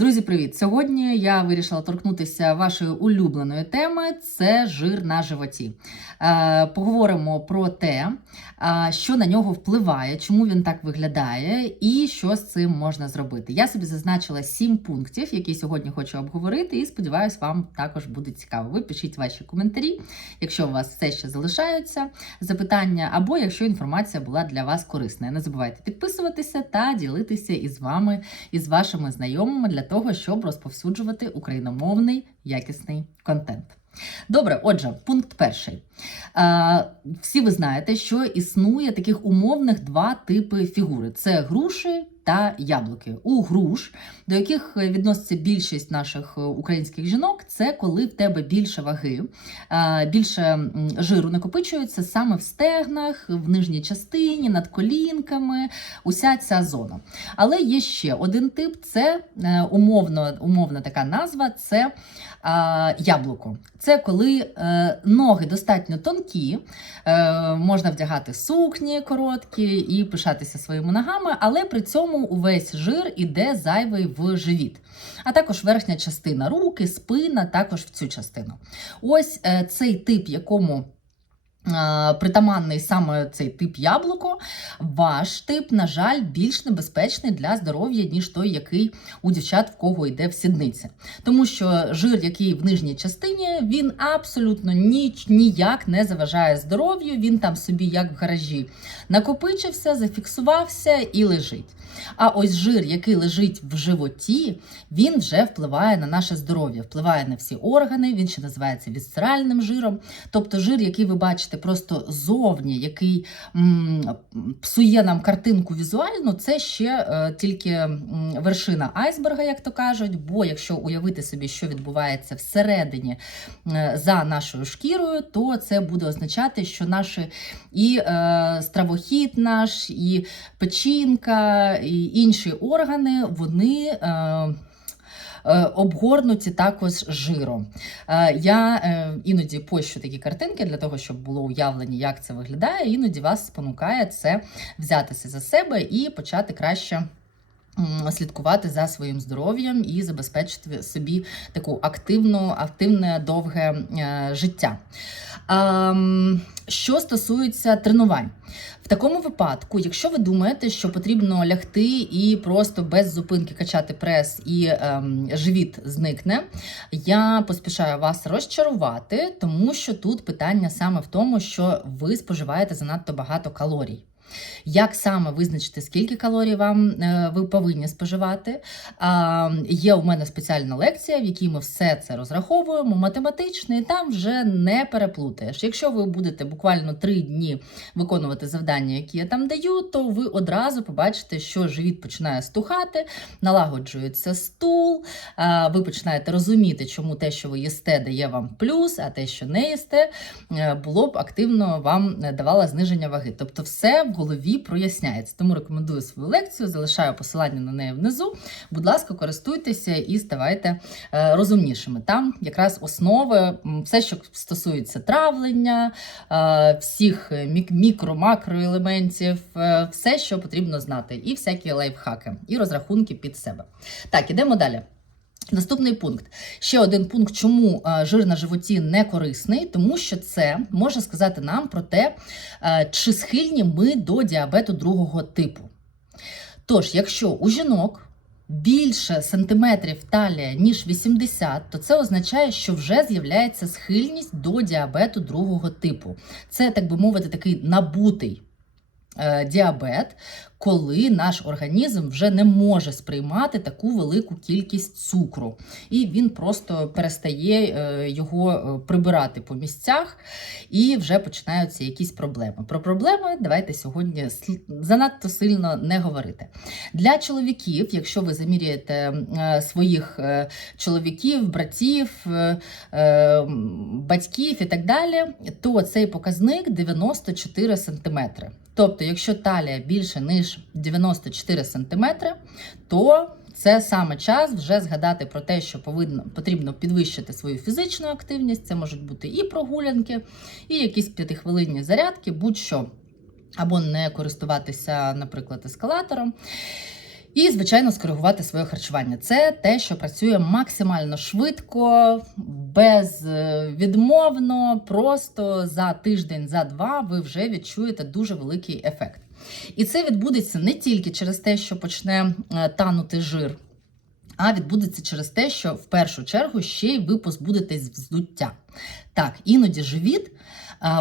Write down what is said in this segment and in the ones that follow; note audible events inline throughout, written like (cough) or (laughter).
Друзі, привіт! Сьогодні я вирішила торкнутися вашої улюбленої теми це жир на животі. Е, Поговоримо про те, е, що на нього впливає, чому він так виглядає, і що з цим можна зробити. Я собі зазначила сім пунктів, які сьогодні хочу обговорити, і сподіваюся, вам також буде цікаво. Ви пишіть ваші коментарі, якщо у вас все ще залишаються запитання, або якщо інформація була для вас корисною. Не забувайте підписуватися та ділитися із вами і з вашими знайомими для того, щоб розповсюджувати україномовний якісний контент. Добре, отже, пункт перший. Е, всі ви знаєте, що існує таких умовних два типи фігури: це груші та яблуки. У груш, до яких відноситься більшість наших українських жінок, це коли в тебе більше ваги, е, більше жиру накопичується саме в стегнах, в нижній частині, над колінками, уся ця зона. Але є ще один тип: це е, умовно, умовна така назва це яблуко. Це коли е, ноги достатньо тонкі, е, можна вдягати сукні короткі і пишатися своїми ногами, але при цьому увесь жир іде зайвий в живіт. А також верхня частина руки, спина, також в цю частину. Ось е, цей тип, якому Притаманний саме цей тип яблуко, ваш тип, на жаль, більш небезпечний для здоров'я, ніж той, який у дівчат в кого йде в сідниці. Тому що жир, який в нижній частині, він абсолютно ніч, ніяк не заважає здоров'ю. Він там собі, як в гаражі, накопичився, зафіксувався і лежить. А ось жир, який лежить в животі, він вже впливає на наше здоров'я, впливає на всі органи, він ще називається вісцеральним жиром. Тобто жир, який ви бачите просто зовні, який псує нам картинку візуально, це ще е, тільки вершина айсберга, як то кажуть. Бо якщо уявити собі, що відбувається всередині е, за нашою шкірою, то це буде означати, що наші і е, стравохід наш, і печінка, і інші органи, вони. Е, Обгорнуті також жиром. Е, Я е, іноді пощу такі картинки для того, щоб було уявлення, як це виглядає. Іноді вас спонукає це взятися за себе і почати краще. Слідкувати за своїм здоров'ям і забезпечити собі таку активну, активне довге е, життя. Ем, що стосується тренувань, в такому випадку, якщо ви думаєте, що потрібно лягти і просто без зупинки качати прес і ем, живіт зникне, я поспішаю вас розчарувати, тому що тут питання саме в тому, що ви споживаєте занадто багато калорій. Як саме визначити, скільки калорій вам е, ви повинні споживати? Є у мене спеціальна лекція, в якій ми все це розраховуємо, математично, і там вже не переплутаєш. Якщо ви будете буквально три дні виконувати завдання, які я там даю, то ви одразу побачите, що живіт починає стухати, налагоджується стул, ви починаєте розуміти, чому те, що ви їсте, дає вам плюс, а те, що не їсте, е, було б активно вам давало зниження ваги. Тобто, все в голові проясняється. Тому рекомендую свою лекцію, залишаю посилання на неї внизу. Будь ласка, користуйтеся і ставайте е, розумнішими. Там якраз основи, все, що стосується травлення, е, всіх мік- мікро-макроелементів, е, все, що потрібно знати, і всякі лайфхаки, і розрахунки під себе. Так, ідемо далі. Наступний пункт. Ще один пункт, чому е, жир на животі не корисний, тому що це може сказати нам про те, е, чи схильні ми до діабету другого типу. Тож, якщо у жінок більше сантиметрів талія, ніж 80, то це означає, що вже з'являється схильність до діабету другого типу. Це, так би мовити, такий набутий е, діабет, коли наш організм вже не може сприймати таку велику кількість цукру, і він просто перестає е, його е, прибирати по місцях, і вже починаються якісь проблеми. Про проблеми давайте сьогодні занадто сильно не говорити. Для чоловіків, якщо ви заміряєте е, своїх чоловіків, братів, батьків і так далі, то цей показник 94 см. Тобто, якщо талія більше ніж 94 см, то це саме час вже згадати про те, що повинно потрібно підвищити свою фізичну активність. Це можуть бути і прогулянки, і якісь п'ятихвилинні зарядки, будь-що, або не користуватися, наприклад, ескалатором. І, звичайно, скоригувати своє харчування. Це те, що працює максимально швидко, безвідмовно, просто за тиждень, за два ви вже відчуєте дуже великий ефект. І це відбудеться не тільки через те, що почне е, танути жир. А відбудеться через те, що в першу чергу ще й ви позбудетесь вздуття. Так, іноді живіт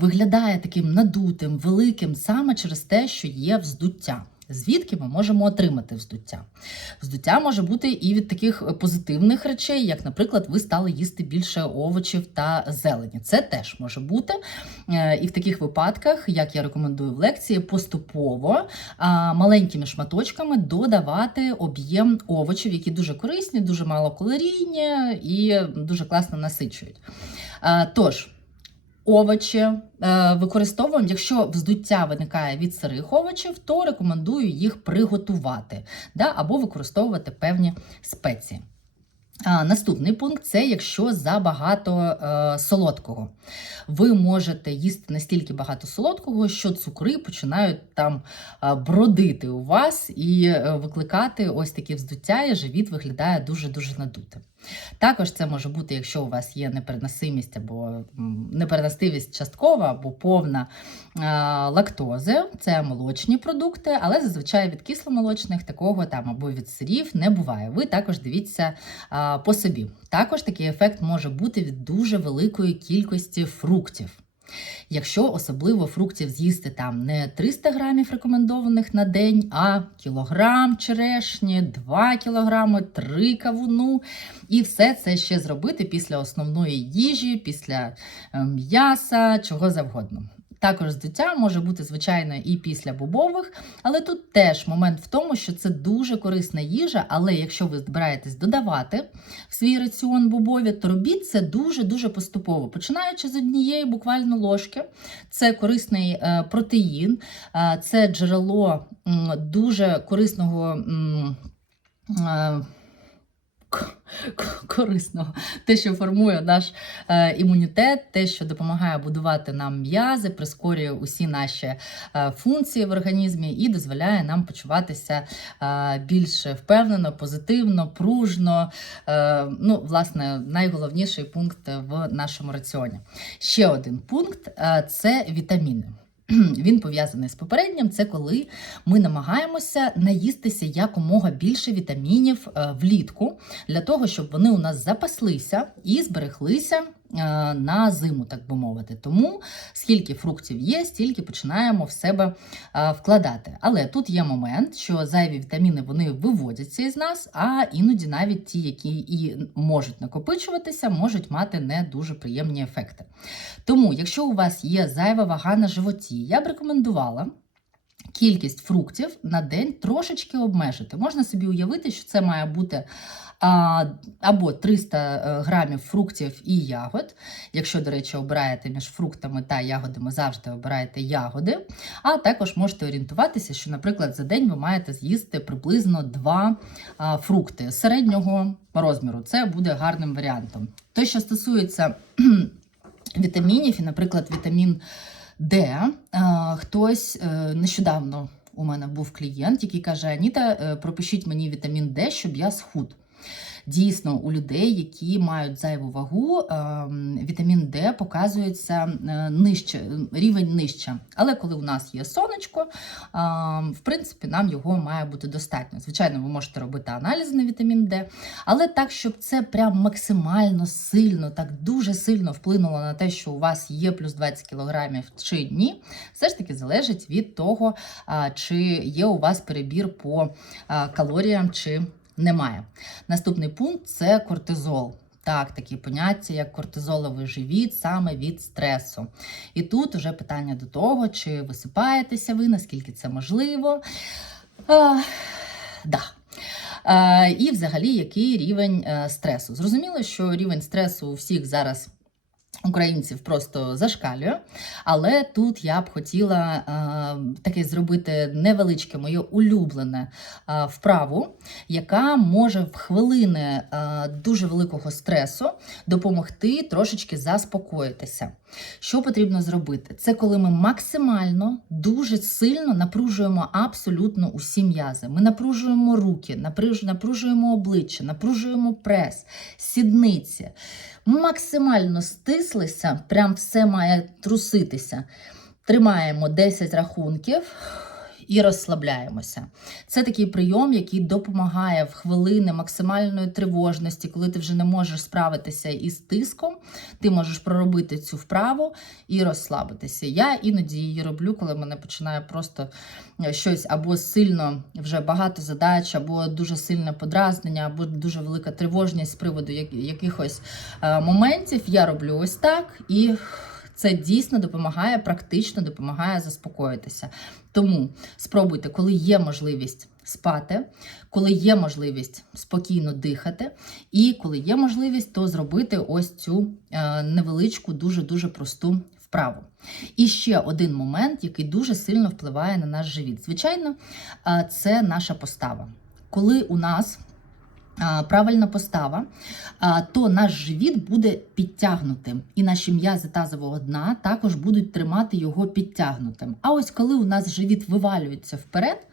виглядає таким надутим, великим саме через те, що є вздуття. Звідки ми можемо отримати вздуття? Вздуття може бути і від таких позитивних речей, як, наприклад, ви стали їсти більше овочів та зелені. Це теж може бути. Е, І в таких випадках, як я рекомендую в лекції, поступово маленькими шматочками додавати об'єм овочів, які дуже корисні, дуже малокалорійні і дуже класно насичують. Тож. Овочі е, використовуємо, якщо вздуття виникає від сирих овочів, то рекомендую їх приготувати да, або використовувати певні спеції. А, Наступний пункт це якщо забагато е, солодкого. Ви можете їсти настільки багато солодкого, що цукри починають там е, бродити у вас і е, викликати ось такі вздуття, і живіт виглядає дуже-дуже надутим. Також це може бути, якщо у вас є непереносимість або непереносливість часткова або повна е, лактози, це молочні продукти, але зазвичай від кисломолочних такого там або від сирів не буває. Ви також дивіться по собі. Також такий ефект може бути від дуже великої кількості фруктів. Якщо особливо фруктів з'їсти там не 300 грамів рекомендованих на день, а кілограм черешні, 2 кілограми, 3 кавуну, і все це ще зробити після основної їжі, після е, м'яса, чого завгодно. Також здуття може бути, звичайно, і після бобових, але тут теж момент в тому, що це дуже корисна їжа, але якщо ви збираєтесь додавати в свій раціон бобові, то робіть це дуже-дуже поступово. Починаючи з однієї буквально ложки, це корисний е, протеїн, е, це джерело дуже корисного. Корисного, те, що формує наш е, імунітет, те, що допомагає будувати нам м'язи, прискорює усі наші е, функції в організмі і дозволяє нам почуватися е, більш впевнено, позитивно, пружно. Ну, власне, найголовніший пункт в нашому раціоні. Ще один пункт це вітаміни. (clears throat) Він пов'язаний з попереднім. Це коли ми намагаємося наїстися якомога більше вітамінів е, влітку, для того, щоб вони у нас запаслися і збереглися на зиму, так би мовити. Тому скільки фруктів є, стільки починаємо в себе е, вкладати. Але тут є момент, що зайві вітаміни вони виводяться із нас, а іноді навіть ті, які і можуть накопичуватися, можуть мати не дуже приємні ефекти. Тому, якщо у вас є зайва вага на животі, я б рекомендувала. Кількість фруктів на день трошечки обмежити. Можна собі уявити, що це має бути або 300 е, грамів фруктів і ягод. Якщо, до речі, обираєте між фруктами та ягодами, завжди обираєте ягоди. А також можете орієнтуватися, що, наприклад, за день ви маєте з'їсти приблизно 2 а, фрукти середнього розміру. Це буде гарним варіантом. Те, що стосується (clears throat) вітамінів, і, наприклад, вітамін Д, е, хтось е, нещодавно у мене був клієнт, який каже: Аніта, е, пропишіть мені вітамін Д, щоб я схуд. Дійсно, у людей, які мають зайву вагу, ем, вітамін Д показується е, нижче, рівень нижче. Але коли у нас є сонечко, ем, в принципі, нам його має бути достатньо. Звичайно, ви можете робити аналізи на вітамін Д, але так, щоб це прям максимально сильно, так дуже сильно вплинуло на те, що у вас є плюс 20 кілограмів чи ні, все ж таки залежить від того, чи є у вас перебір по калоріям чи немає. Наступний пункт це кортизол. Так, такі поняття, як кортизоловий живіт, саме від стресу. І тут вже питання до того, чи висипаєтеся ви, наскільки це можливо. А, да. А, і взагалі, який рівень е, стресу. Зрозуміло, що рівень стресу у всіх зараз українців просто зашкалює. Але тут я б хотіла е, таке зробити невеличке моє улюблене е, вправу, яка може в хвилини е, дуже великого стресу допомогти трошечки заспокоїтися. Що потрібно зробити? Це коли ми максимально дуже сильно напружуємо абсолютно усі м'язи. Ми напружуємо руки, напружуємо обличчя, напружуємо прес, сідниці. Максимально стислися, прям все має труситися. Тримаємо 10 рахунків і розслабляємося. Це такий прийом, який допомагає в хвилини максимальної тривожності, коли ти вже не можеш справитися із тиском, ти можеш проробити цю вправу і розслабитися. Я іноді її роблю, коли мене починає просто е, щось або сильно вже багато задач, або дуже сильне подразнення, або дуже велика тривожність з приводу якихось е, моментів. Я роблю ось так і. Це дійсно допомагає, практично допомагає заспокоїтися. Тому спробуйте, коли є можливість спати, коли є можливість спокійно дихати, і коли є можливість, то зробити ось цю е, невеличку, дуже дуже просту вправу. І ще один момент, який дуже сильно впливає на наш живіт. Звичайно, е, це наша постава. Коли у нас правильна постава, то наш живіт буде підтягнутим, і наші м'язи тазового дна також будуть тримати його підтягнутим. А ось коли у нас живіт вивалюється вперед,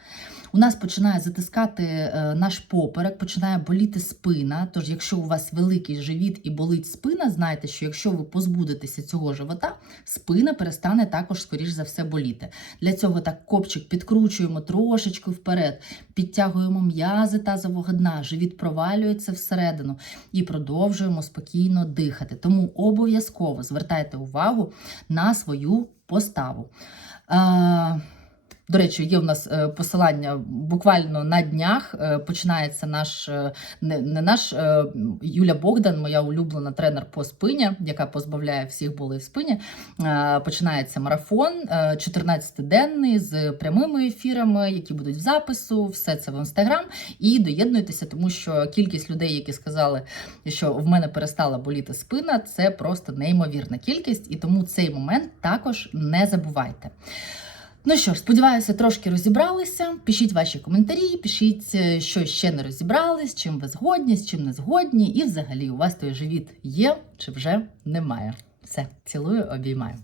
у нас починає затискати е, наш поперек, починає боліти спина. Тож, якщо у вас великий живіт і болить спина, знайте, що якщо ви позбудетеся цього живота, спина перестане також, скоріш за все, боліти. Для цього так копчик підкручуємо трошечки вперед, підтягуємо м'язи тазового дна, живіт провалюється всередину і продовжуємо спокійно дихати. Тому обов'язково звертайте увагу на свою поставу. До речі, є в нас е, посилання буквально на днях. е, Починається наш е, не, не наш Юля Богдан, моя улюблена тренер по спині, яка позбавляє всіх болей в спині. Починається марафон е, 14-денний з прямими ефірами, які будуть в запису. Все це в інстаграм. І доєднуйтеся, тому що кількість людей, які сказали, що в мене перестала боліти спина, це просто неймовірна кількість, і тому цей момент також не забувайте. Ну що ж, сподіваюся, трошки розібралися. Пишіть ваші коментарі, пишіть, е, що ще не розібрались, чим ви згодні, з чим не згодні, і взагалі у вас той живіт є чи вже немає. Все, цілую, обіймаю.